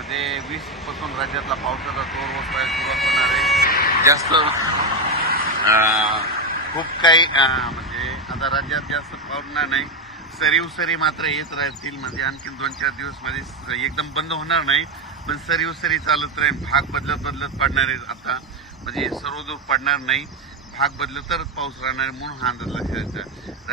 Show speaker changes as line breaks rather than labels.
म्हणजे वीसपासून राज्यातला पावसाचा जोर वसरायला सुरुवात होणार आहे. जास्त खूप काही म्हणजे आता राज्यात जास्त पावणार नाही. सरीव सरी मात्र येत राहतील. म्हणजे आणखी दोन चार दिवसमध्ये एकदम बंद होणार नाही. पण सरीव सरी चालत राहील. भाग बदलत बदलत पडणार आहे आता. म्हणजे सर्वदूर पडणार नाही. भाग बदलत तरच पाऊस राहणार म्हणून हा अंदाज लक्षात